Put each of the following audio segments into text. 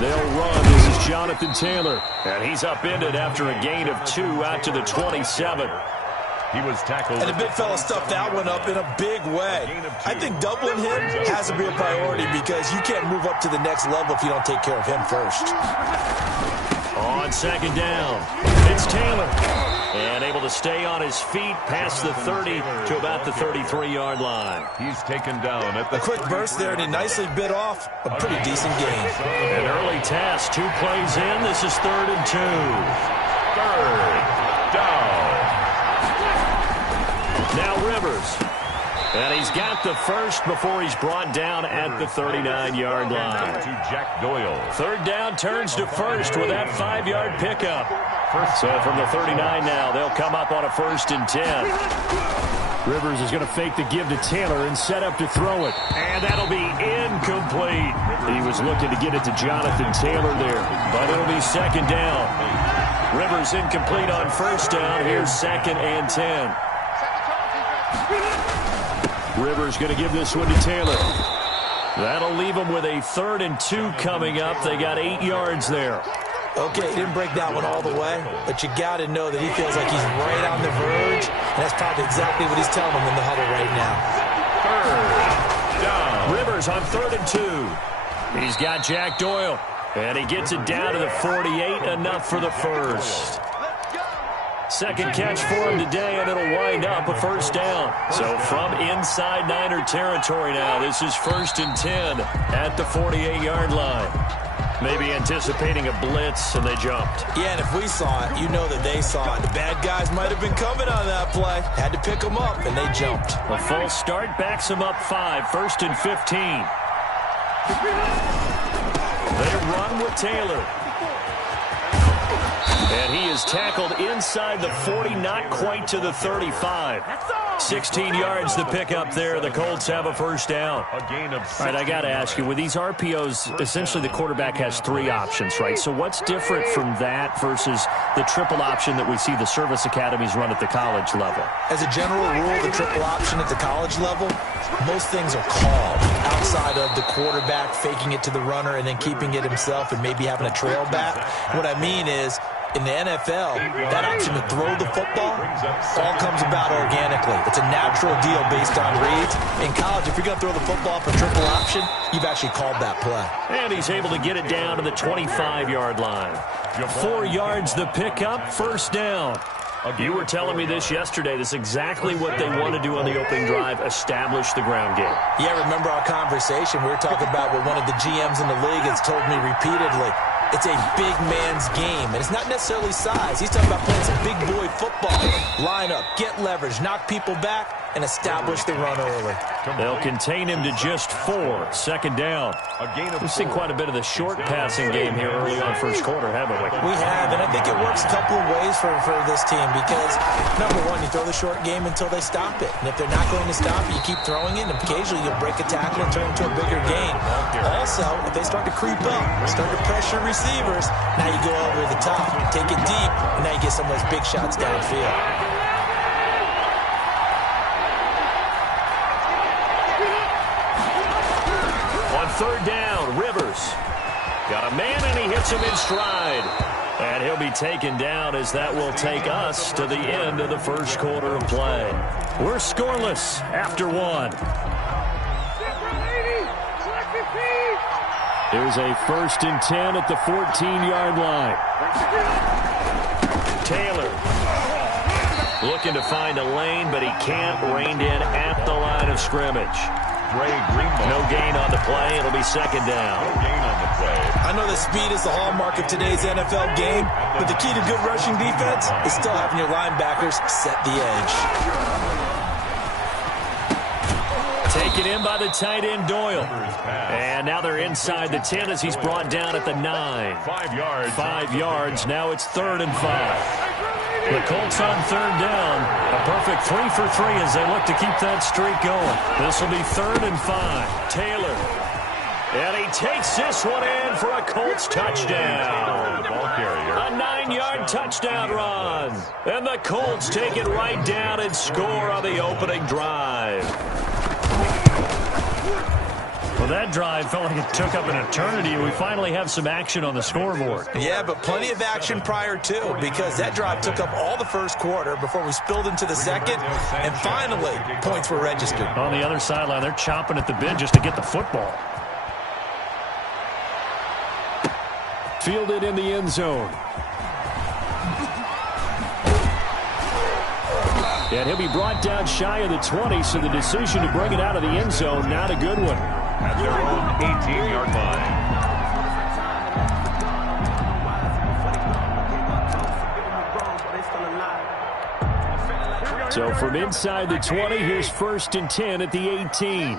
They'll run. This is Jonathan Taylor. And he's upended after a gain of 2 out to the 27. He was tackled. And the big fella stuffed that one up in a big way. I think doubling him has to be a priority because you can't move up to the next level if you don't take care of him first. On second down, it's Taylor. And able to stay on his feet past the 30 to about the 33-yard line. He's taken down at the... A quick burst there, and he nicely bit off a pretty decent gain. An early task, 2 plays in. This is 3rd and 2. 3rd down. Now Rivers. And he's got the first before he's brought down at the 39-yard line. To Jack Doyle. 3rd down turns to first with that 5-yard pickup. So from the 39 now, they'll come up on a 1st and 10. Rivers is going to fake the give to Taylor and set up to throw it. And that'll be incomplete. He was looking to get it to Jonathan Taylor there, but it'll be 2nd down. Rivers incomplete on 1st down. Here's 2nd and 10. Rivers going to give this one to Taylor. That'll leave them with a 3rd and 2 coming up. They got 8 yards there. Okay, he didn't break that one all the way, but you got to know that he feels like he's right on the verge, and that's probably exactly what he's telling them in the huddle right now. 3rd down. Rivers on 3rd and 2. He's got Jack Doyle, and he gets it down to the 48, enough for the first. Second catch for him today, and it'll wind up a 1st down. So from inside Niner territory now, this is 1st and 10 at the 48-yard line. Maybe anticipating a blitz, and they jumped. Yeah, and if we saw it, you know that they saw it. The bad guys might have been coming on that play. Had to pick them up, and they jumped. A false start backs them up 5, 1st and 15. They run with Taylor. And he is tackled inside the 40, not quite to the 35. 16 yards to pick up there. The Colts have a 1st down. A gain of 6. All right, I got to ask you, with these RPOs, essentially the quarterback has 3 options, right? So what's different from that versus the triple option that we see the service academies run at the college level? As a general rule, the triple option at the college level, most things are called outside of the quarterback faking it to the runner and then keeping it himself and maybe having a trail back. What I mean is, in the NFL, that option to throw the football all comes about organically. It's a natural deal based on reads. In college, if you're going to throw the football for triple option, you've actually called that play. And he's able to get it down to the 25-yard line. 4 yards the pickup, 1st down. You were telling me this yesterday. This is exactly what they want to do on the opening drive, establish the ground game. Yeah, remember our conversation. We were talking about what one of the GMs in the league has told me repeatedly. It's a big man's game, and it's not necessarily size. He's talking about playing some big boy football. Line up, get leverage, knock people back, and establish the run early. They'll contain him to just 4. 2nd down. We've seen quite a bit of the short passing game here early on 1st quarter, haven't we? We have, and I think it works a couple of ways for this team because, number one, you throw the short game until they stop it. And if they're not going to stop it, you keep throwing it, and occasionally you'll break a tackle and turn it into a bigger gain. Also, if they start to creep up, start to pressure receivers, now you go over the top, take it deep, and now you get some of those big shots downfield. On 3rd down, Rivers got a man, and he hits him in stride. And he'll be taken down as that will take us to the end of the 1st quarter of play. We're scoreless after 1. Here's a 1st and 10 at the 14-yard line. Taylor looking to find a lane, but he can't. Reined in at the line of scrimmage. No gain on the play. It'll be 2nd down. No gain on the play. I know that speed is the hallmark of today's NFL game, but the key to good rushing defense is still having your linebackers set the edge. Taken in by the tight end, Doyle. And now they're inside the 10 as he's brought down at the 9. 5 yards. 5 yards. Now it's 3rd and 5. The Colts on 3rd down. A perfect 3 for 3 as they look to keep that streak going. This will be 3rd and 5. Taylor. And he takes this one in for a Colts touchdown. Ball carrier. A 9-yard touchdown run. And the Colts take it right down and score on the opening drive. Well, that drive felt like it took up an eternity, and we finally have some action on the scoreboard. Yeah, but plenty of action prior to, because that drive took up all the first quarter before we spilled into the second, and finally, points were registered. On the other sideline, they're chomping at the bit just to get the football. Fielded in the end zone. And he'll be brought down shy of the 20, so the decision to bring it out of the end zone, not a good one. At their own 18-yard line. So from inside the 20, here's 1st and 10 at the 18.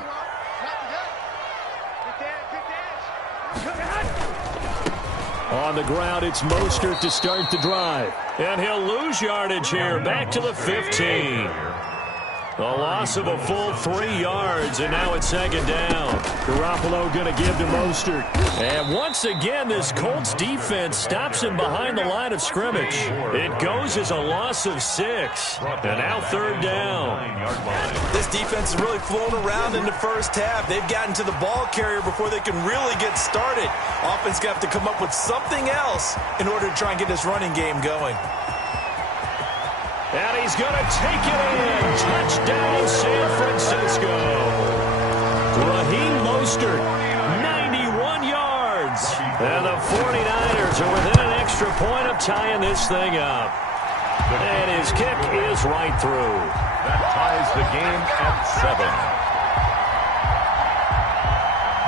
On the ground, it's Mostert to start the drive. And he'll lose yardage here, back to the 15. A loss of a full 3 yards, and now it's 2nd down. Garoppolo going to give to Mostert. And once again, this Colts defense stops him behind the line of scrimmage. It goes as a loss of 6. And now 3rd down. This defense is really flown around in the first half. They've gotten to the ball carrier before they can really get started. Offense got to come up with something else in order to try and get this running game going. And he's going to take it in. Touchdown, San Francisco. Raheem Mostert, 91 yards. And the 49ers are within an extra point of tying this thing up. And his kick is right through. That ties the game at 7.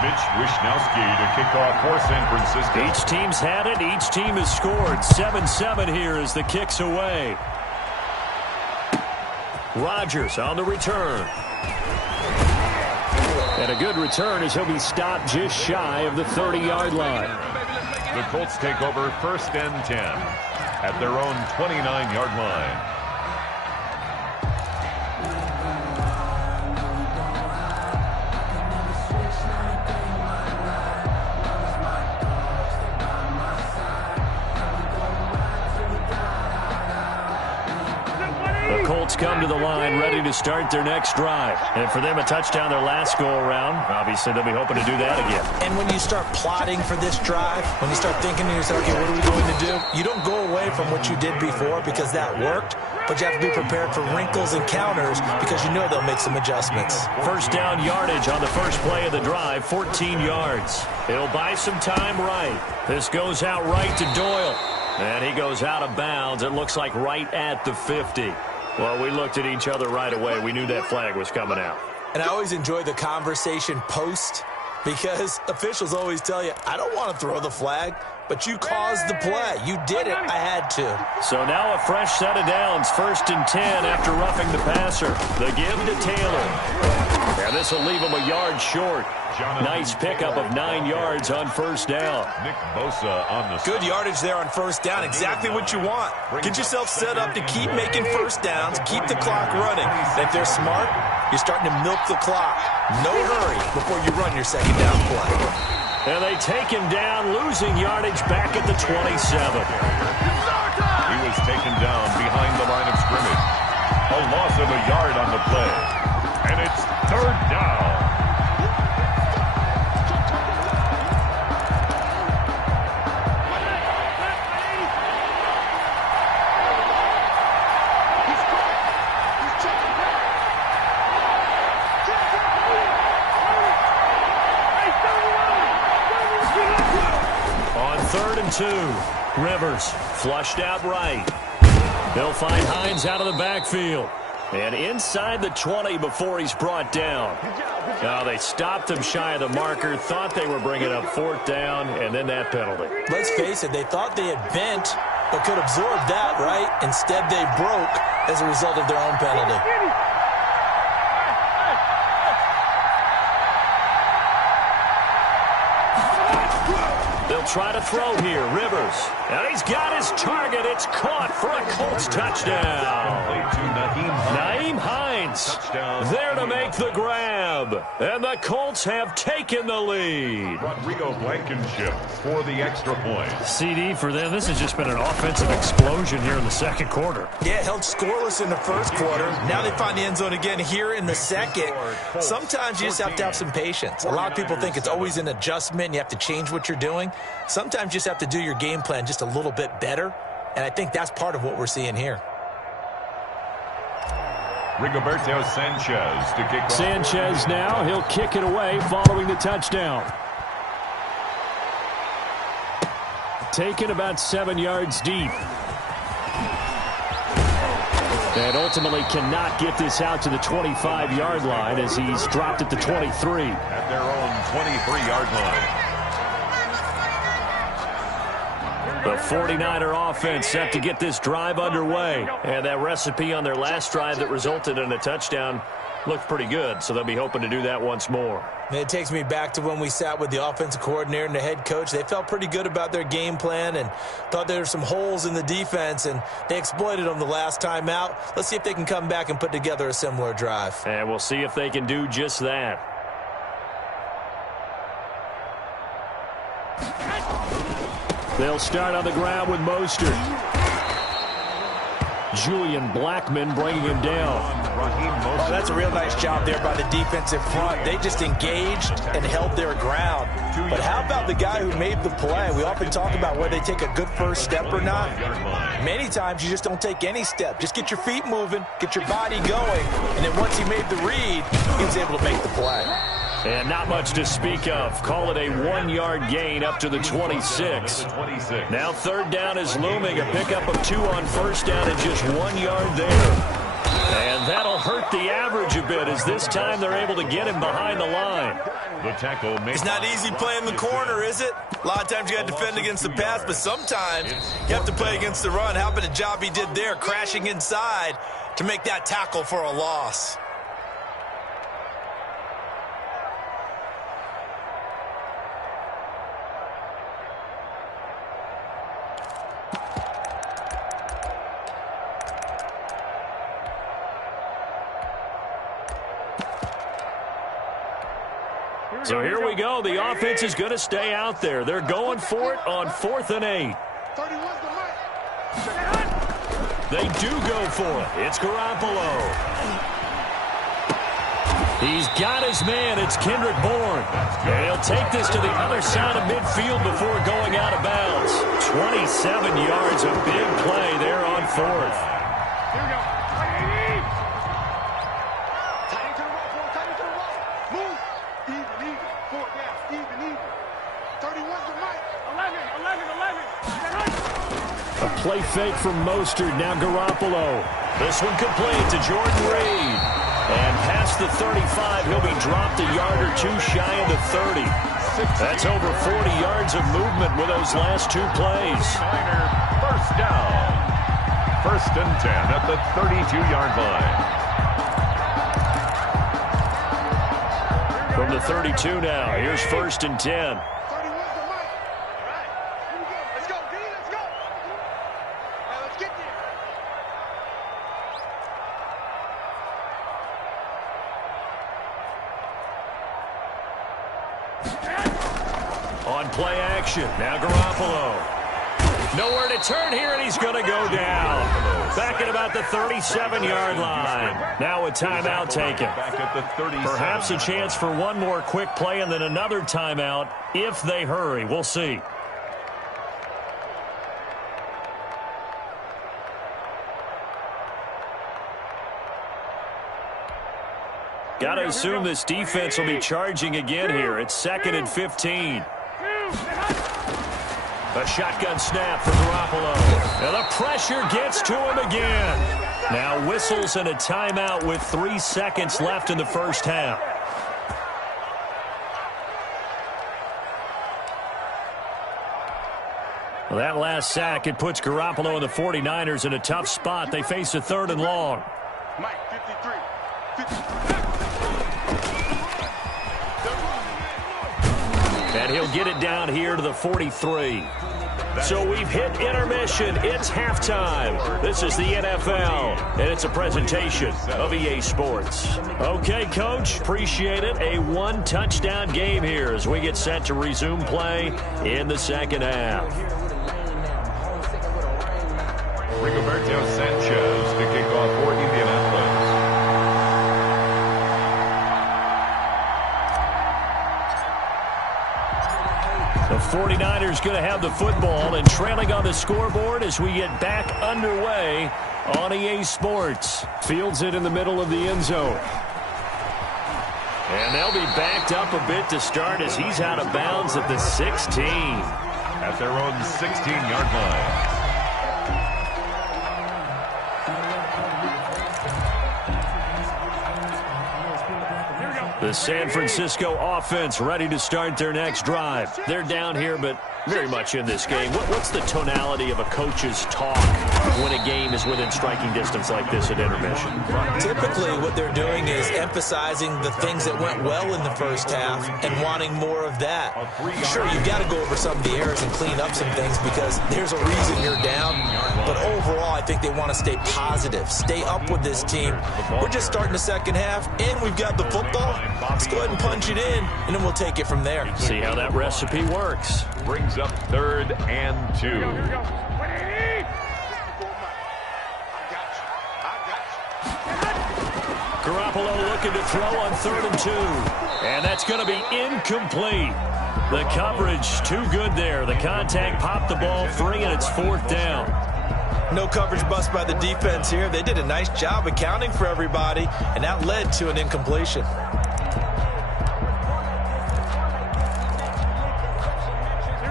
Mitch Wishnowsky to kick off for San Francisco. Each team's had it. Each team has scored. 7-7 here as the kick's away. Rodgers on the return. And a good return as he'll be stopped just shy of the 30-yard line. The Colts take over 1st and 10 at their own 29-yard line. Colts come to the line ready to start their next drive. And for them, a touchdown their last go-around. Obviously, they'll be hoping to do that again. And when you start plotting for this drive, when you start thinking to yourself, okay, what are we going to do? You don't go away from what you did before because that worked, but you have to be prepared for wrinkles and counters because you know they'll make some adjustments. 1st down yardage on the first play of the drive, 14 yards. It'll buy some time right. This goes out right to Doyle. And he goes out of bounds, it looks like right at the 50. Well, we looked at each other right away. We knew that flag was coming out. And I always enjoy the conversation post because officials always tell you, I don't want to throw the flag, but you caused the play. You did it. I had to. So now a fresh set of downs. 1st and 10 after roughing the passer. The give to Taylor. And this will leave him a yard short. Nice pickup of 9 yards on 1st down. Nick Bosa on the good yardage there on 1st down. Exactly what you want. Get yourself set up to keep making 1st downs. Keep the clock running. And if they're smart, you're starting to milk the clock. No hurry before you run your 2nd down play. And they take him down, losing yardage back at the 27. He was taken down behind the line of scrimmage. A loss of a yard on the play. And it's 3rd down. On 3rd and 2, Rivers flushed out right. They'll find Hines out of the backfield. And inside the 20 before he's brought down. Now they stopped him shy of the marker, thought they were bringing up 4th down, and then that penalty. Let's face it, they thought they had bent, but could absorb that, right? Instead, they broke as a result of their own penalty. They'll try to throw here. Rivers. And he's got his target. It's caught for a Colts touchdown. Nyheim Hines there to make the grab. Webb. And the Colts have taken the lead. Rodrigo Blankenship for the extra point. CD for them. This has just been an offensive explosion here in the second quarter. Yeah, held scoreless in the first quarter. Now they find the end zone again here in the second. Sometimes you just have to have some patience. A lot of people think it's always an adjustment. You have to change what you're doing. Sometimes you just have to do your game plan just a little bit better. And I think that's part of what we're seeing here. Rigoberto Sanchez to kick off. Sanchez now. He'll kick it away following the touchdown. Taken about 7 yards deep. And ultimately cannot get this out to the 25-yard line as he's dropped at the 23. At their own 23-yard line. The 49er offense set to get this drive underway. And that recipe on their last drive that resulted in a touchdown looked pretty good, so they'll be hoping to do that once more. It takes me back to when we sat with the offensive coordinator and the head coach. They felt pretty good about their game plan and thought there were some holes in the defense, and they exploited them the last time out. Let's see if they can come back and put together a similar drive. And we'll see if they can do just that. They'll start on the ground with Mostert. Julian Blackmon bringing him down. Oh, that's a real nice job there by the defensive front. They just engaged and held their ground. But how about the guy who made the play? We often talk about whether they take a good first step or not. Many times you just don't take any step. Just get your feet moving, get your body going, and then once he made the read, he was able to make the play. And not much to speak of. Call it a 1-yard gain up to the 26. Now third down is looming. A pickup of 2 on first down and just 1 yard there. And that'll hurt the average a bit as this time they're able to get him behind the line. The tackle it's not easy playing the corner, is it? A lot of times you got to defend against the pass, but sometimes you have to play against the run. How about the job he did there, crashing inside to make that tackle for a loss? So here we go. The offense is going to stay out there. They're going for it on 4th and 8. They do go for it. It's Garoppolo. He's got his man. It's Kendrick Bourne. And he'll take this to the other side of midfield before going out of bounds. 27 yards, a big play there on 4th. Here we go. Play fake from Mostert, now Garoppolo. This one complete to Jordan Reed. And past the 35, he'll be dropped a yard or 2 shy of the 30. That's over 40 yards of movement with those last 2 plays. First down. 1st and 10 at the 32-yard line. From the 32 now, here's 1st and 10. Play action. Now Garoppolo. Nowhere to turn here, and he's going to go down. Back at about the 37-yard line. Now a timeout taken. Perhaps a chance for one more quick play and then another timeout if they hurry. We'll see. Got to assume this defense will be charging again here. It's 2nd and 15. A shotgun snap for Garoppolo. And the pressure gets to him again. Now whistles and a timeout with 3 seconds left in the first half. Well, that last sack, it puts Garoppolo and the 49ers in a tough spot. They face a 3rd and long. Mike, 53. And he'll get it down here to the 43. So we've hit intermission. It's halftime. This is the NFL, and it's a presentation of EA Sports. Okay, Coach, appreciate it. A one-touchdown game here as we get set to resume play in the second half. Rigoberto Sanchez to kick off for Indianapolis. The 49ers going to have the football and trailing on the scoreboard as we get back underway on EA Sports. Fields it in the middle of the end zone. And they'll be backed up a bit to start as he's out of bounds at the 16. At their own 16-yard line. The San Francisco offense ready to start their next drive. They're down here, but very much in this game. What's the tonality of a coach's talk when a game is within striking distance like this at intermission? Typically, what they're doing is emphasizing the things that went well in the first half and wanting more of that. Sure, you've got to go over some of the errors and clean up some things because there's a reason you're down. But overall, I think they want to stay positive, stay up with this team. We're just starting the second half, and we've got the football. Let's go ahead and punch it in, and then we'll take it from there. See how that recipe works. Brings up 3rd and 2. Here we go. Garoppolo looking to throw on 3rd and 2. And that's going to be incomplete. The coverage too good there. The contact popped the ball free, and it's 4th down. No coverage bust by the defense here. They did a nice job accounting for everybody, and that led to an incompletion.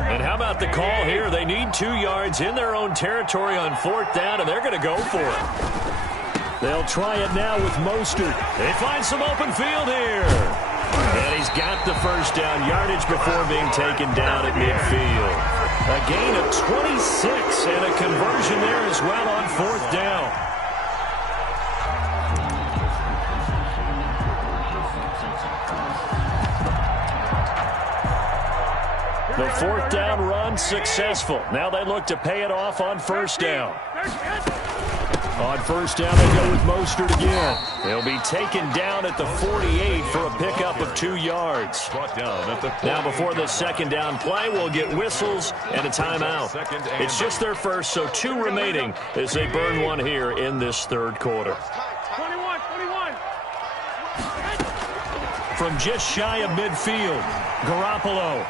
And how about the call here? They need 2 yards in their own territory on 4th down, and they're going to go for it. They'll try it now with Mostert. They find some open field here. And he's got the first down yardage before being taken down at midfield. A gain of 26 and a conversion there as well on 4th down. The 4th down run successful. Now they look to pay it off on 1st down. On 1st down, they go with Mostert again. They'll be taken down at the 48 for a pickup of 2 yards. Now before the 2nd down play, we'll get whistles and a timeout. It's just their first, so 2 remaining as they burn one here in this 3rd quarter. 21. From just shy of midfield, Garoppolo.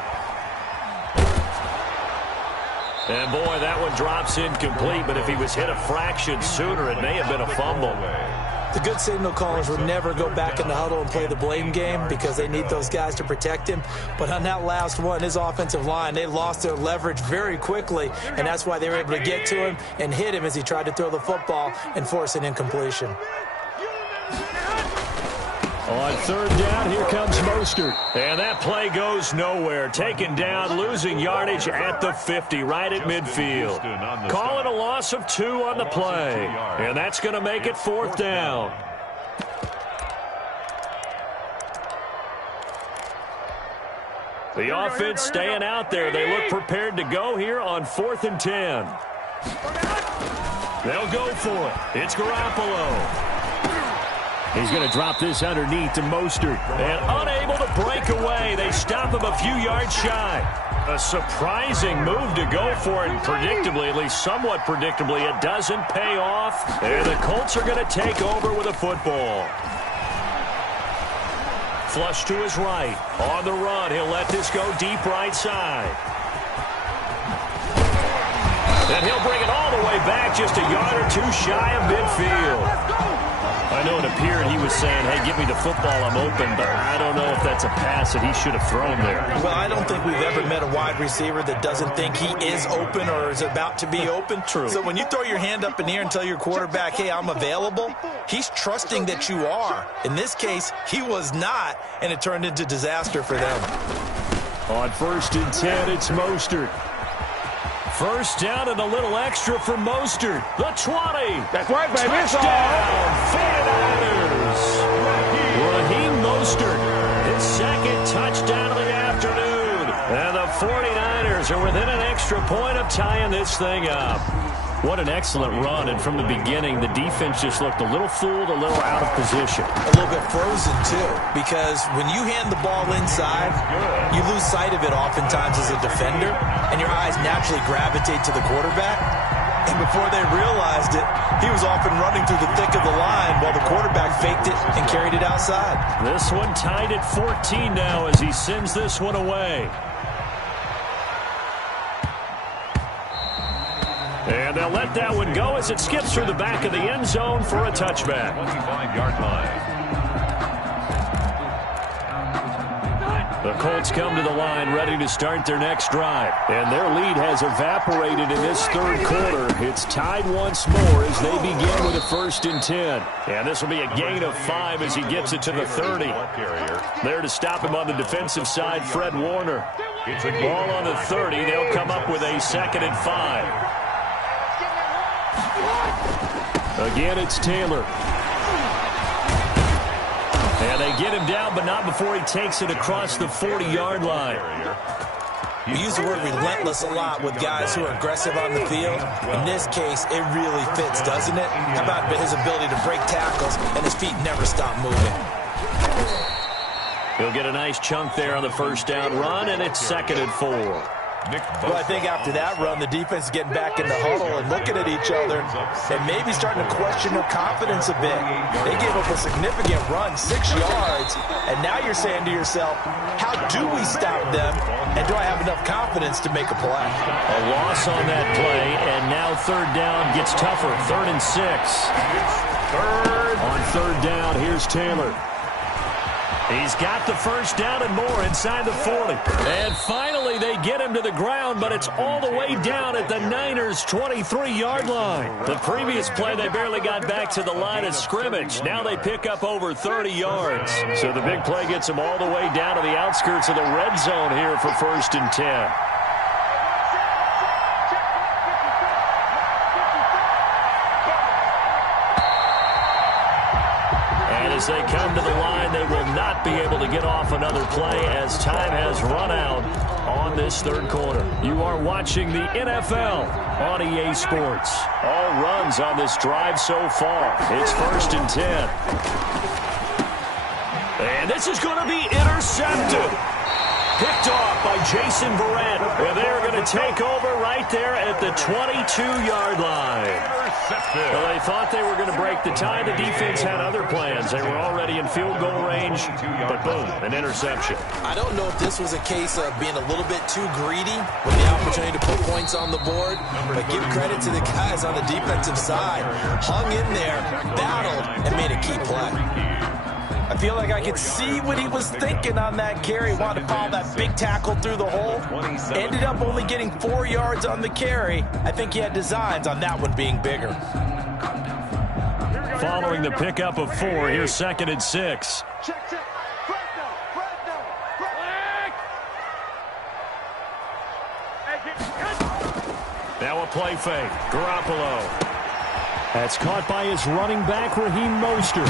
And, boy, that one drops incomplete, but if he was hit a fraction sooner, it may have been a fumble. The good signal callers would never go back in the huddle and play the blame game because they need those guys to protect him. But on that last one, his offensive line, they lost their leverage very quickly, and that's why they were able to get to him and hit him as he tried to throw the football and force an incompletion. On 3rd down, here comes Mostert. And that play goes nowhere. Taken down, losing yardage at the 50, right at midfield. Call it a loss of 2 on the play. And that's going to make it 4th down. The offense staying out there. They look prepared to go here on 4th and 10. They'll go for it. It's Garoppolo. He's going to drop this underneath to Mostert. And unable to break away. They stop him a few yards shy. A surprising move to go for it. And predictably, at least somewhat predictably, it doesn't pay off. And the Colts are going to take over with a football. Flush to his right. On the run, he'll let this go deep right side. And he'll bring it all the way back just a yard or 2 shy of midfield. I know it appeared he was saying, hey, give me the football, I'm open, but I don't know if that's a pass that he should have thrown there. Well, I don't think we've ever met a wide receiver that doesn't think he is open or is about to be open. True. So when you throw your hand up in the air and tell your quarterback, hey, I'm available, he's trusting that you are. In this case, he was not, and it turned into disaster for them. On 1st and 10, it's Mostert. First down and a little extra for Mostert. The 20. That's right, baby. Touchdown, 49ers. Raheem Mostert, his 2nd touchdown of the afternoon. And the 49ers Niners are within an extra point of tying this thing up. What an excellent run, and from the beginning, the defense just looked a little fooled, a little out of position. A little bit frozen, too, because when you hand the ball inside, you lose sight of it oftentimes as a defender, and your eyes naturally gravitate to the quarterback. And before they realized it, he was off and running through the thick of the line while the quarterback faked it and carried it outside. This one tied at 14 now as he sends this one away. And they'll let that one go as it skips through the back of the end zone for a touchback. 25-yard line. The Colts come to the line ready to start their next drive. And their lead has evaporated in this third quarter. It's tied once more as they begin with a 1st and 10. And this will be a gain of 5 as he gets it to the 30. There to stop him on the defensive side, Fred Warner. Ball on the 30. They'll come up with a 2nd and 5. Again, it's Taylor. And they get him down, but not before he takes it across the 40-yard line. We use the word relentless a lot with guys who are aggressive on the field. In this case, it really fits, doesn't it? How about his ability to break tackles and his feet never stop moving? He'll get a nice chunk there on the first down run, and it's 2nd and 4. Well, I think after that run, the defense is getting back in the huddle and looking at each other and maybe starting to question their confidence a bit. They gave up a significant run, 6 yards, and now you're saying to yourself, how do we stop them, and do I have enough confidence to make a play? A loss on that play, and now 3rd down gets tougher. 3rd and 6. On 3rd down, here's Taylor. He's got the first down and more inside the 40. And finally, they get him to the ground, but it's all the way down at the Niners' 23-yard line. The previous play, they barely got back to the line of scrimmage. Now they pick up over 30 yards. So the big play gets them all the way down to the outskirts of the red zone here for 1st and 10. As they come to the line, they will not be able to get off another play as time has run out on this 3rd quarter. You are watching the NFL on EA Sports. All runs on this drive so far. It's 1st and 10. And this is going to be intercepted. Picked off by Jason Verrett. And they're going to take over right there at the 22-yard line. Well, they thought they were going to break the tie. The defense had other plans. They were already in field goal range, but boom, an interception. I don't know if this was a case of being a little bit too greedy with the opportunity to put points on the board, but give credit to the guys on the defensive side. Hung in there, battled, and made a key play. I feel like I could see what he was thinking on that carry. Wanted to follow that big tackle through the hole. Ended up only getting 4 yards on the carry. I think he had designs on that one being bigger. Following the pickup of 4, here's 2nd and 6. Now a play fake. Garoppolo. That's caught by his running back, Raheem Mostert.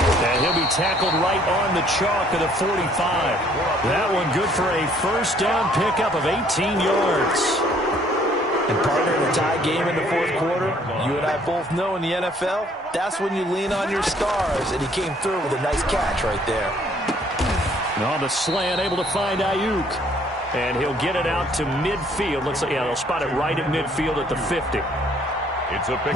And he'll be tackled right on the chalk of the 45. That one good for a 1st down pickup of 18 yards. And partner, in a tie game in the 4th quarter, you and I both know in the NFL, that's when you lean on your stars, and he came through with a nice catch right there. And on the slant, able to find Ayuk. And he'll get it out to midfield. Let's say, yeah, they'll spot it right at midfield at the 50.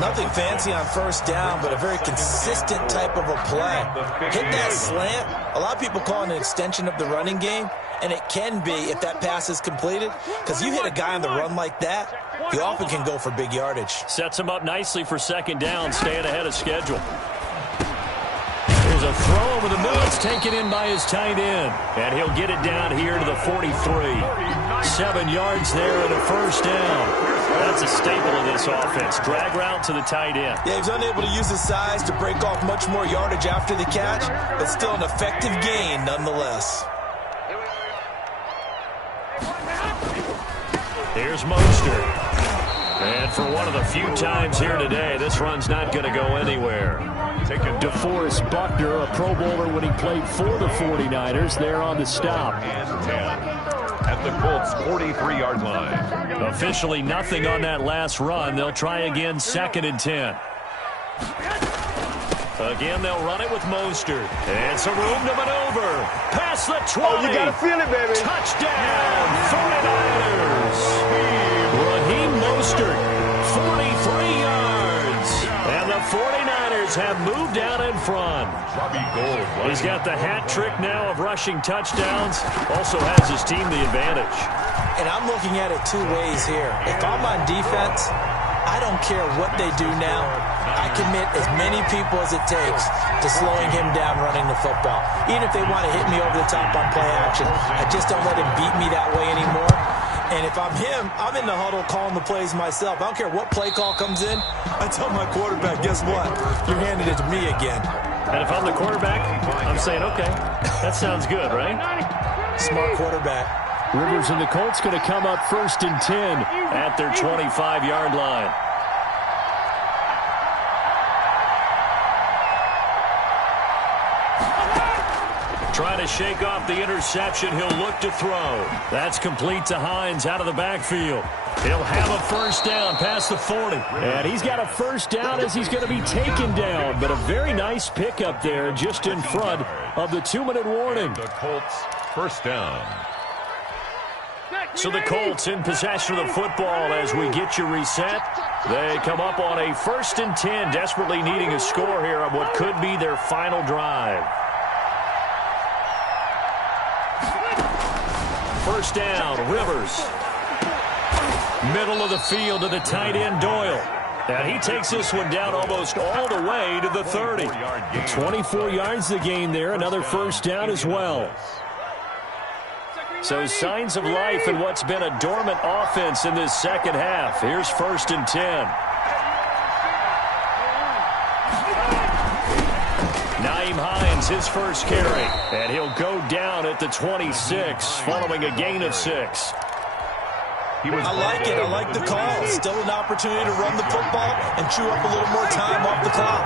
Nothing fancy on 1st down, but a very consistent type of a play. Hit that slant. A lot of people call it an extension of the running game, and it can be if that pass is completed, because you hit a guy on the run like that, he often can go for big yardage. Sets him up nicely for 2nd down, staying ahead of schedule. There's a throw over the middle. It's taken in by his tight end, and he'll get it down here to the 43. 7 yards there and a 1st down. That's a staple of this offense. Drag route to the tight end. Yeah, he's unable to use his size to break off much more yardage after the catch, but still an effective gain nonetheless. Here's Mostert. And for one of the few times here today, this run's not going to go anywhere. DeForest Buckner, a Pro Bowler when he played for the 49ers, there on the stop. the Colts' 43-yard line. Officially nothing on that last run. They'll try again, 2nd and 10. Again, they'll run it with Mostert. And some room to maneuver. Past the 20. Oh, you got to feel it, baby. Touchdown, 49ers. Raheem Mostert, 43 yards. And the 49ers have moved out in front. He's got the hat trick now of rushing touchdowns. Also has his team the advantage. And I'm looking at it two ways here. If I'm on defense, I don't care what they do now. I commit as many people as it takes to slowing him down running the football. Even if they want to hit me over the top on play action, I just don't let him beat me that way anymore. And if I'm him, I'm in the huddle calling the plays myself. I don't care what play call comes in. I tell my quarterback, guess what? You're handing it to me again. And if I'm the quarterback, I'm saying, okay, that sounds good, right? Smart quarterback. Rivers and the Colts going to come up 1st and 10 at their 25-yard line. Trying to shake off the interception. He'll look to throw. That's complete to Hines out of the backfield. He'll have a first down past the 40. And he's got a first down as he's going to be taken down. But a very nice pickup there just in front of the 2-minute warning. The Colts first down. So the Colts in possession of the football as we get you reset. They come up on a 1st and 10, desperately needing a score here on what could be their final drive. First down, Rivers. Middle of the field to the tight end, Doyle. And he takes this one down almost all the way to the 30. 24 yards the gain there, another first down as well. So signs of life in what's been a dormant offense in this second half. Here's 1st and 10. Nyheim Hines, his first carry. And he'll go down at the 26, following a gain of 6. I like it. I like the call. Still an opportunity to run the football and chew up a little more time off the clock.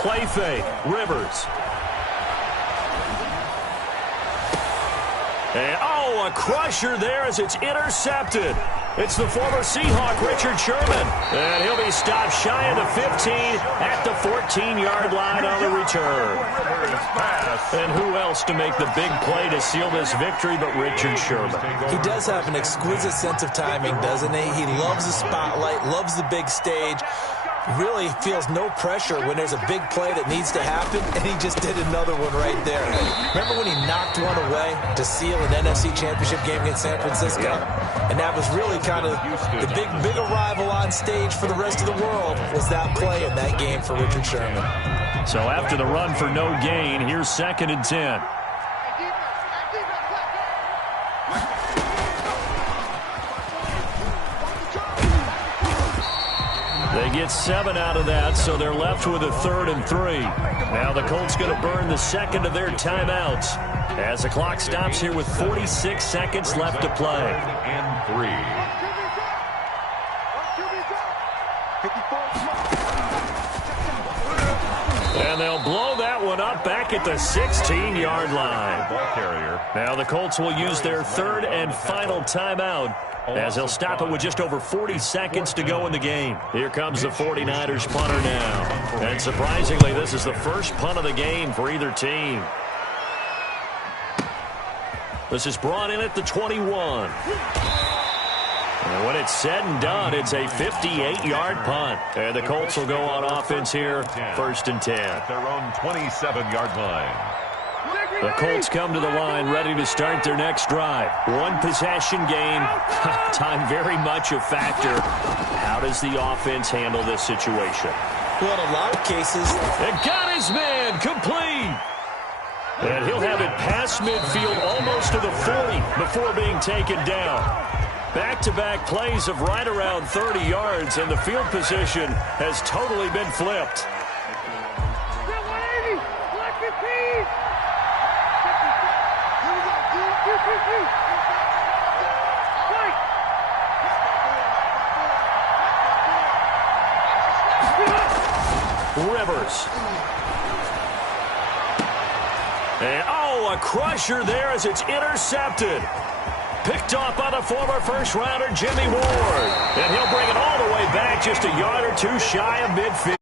Play fake, Rivers. And, oh, a crusher there as it's intercepted. It's the former Seahawk, Richard Sherman. And he'll be stopped shy of the 15 at the 14-yard line on the return. And who else to make the big play to seal this victory but Richard Sherman? He does have an exquisite sense of timing, doesn't he? He loves the spotlight, loves the big stage. Really feels no pressure when there's a big play that needs to happen, and he just did another one right there. Remember when he knocked one away to seal an NFC Championship game against San Francisco? And that was really kind of the big arrival on stage for the rest of the world was that play in that game for Richard Sherman. So after the run for no gain, here's 2nd and 10. They get 7 out of that, so they're left with a 3rd and 3. Now the Colts going to burn the second of their timeouts as the clock stops here with 46 seconds left to play. And 3. And they'll blow that one up back at the 16-yard line. Ball carrier. Now the Colts will use their 3rd and final timeout as they'll stop it with just over 40 seconds to go in the game. Here comes the 49ers punter now. And surprisingly, this is the first punt of the game for either team. This is brought in at the 21. And when it's said and done, it's a 58-yard punt. And the Colts will go on offense here, 1st and 10. At their own 27-yard line. The Colts come to the line ready to start their next drive. One possession game. Time very much a factor. How does the offense handle this situation? Well, in a lot of cases, It got his man complete. And he'll have it past midfield almost to the 40 before being taken down. Back-to-back plays of right around 30 yards, and the field position has totally been flipped. Rivers. And, oh, a crusher there as it's intercepted. Picked off by the former first-rounder, Jimmy Ward. And he'll bring it all the way back just a yard or two shy of midfield.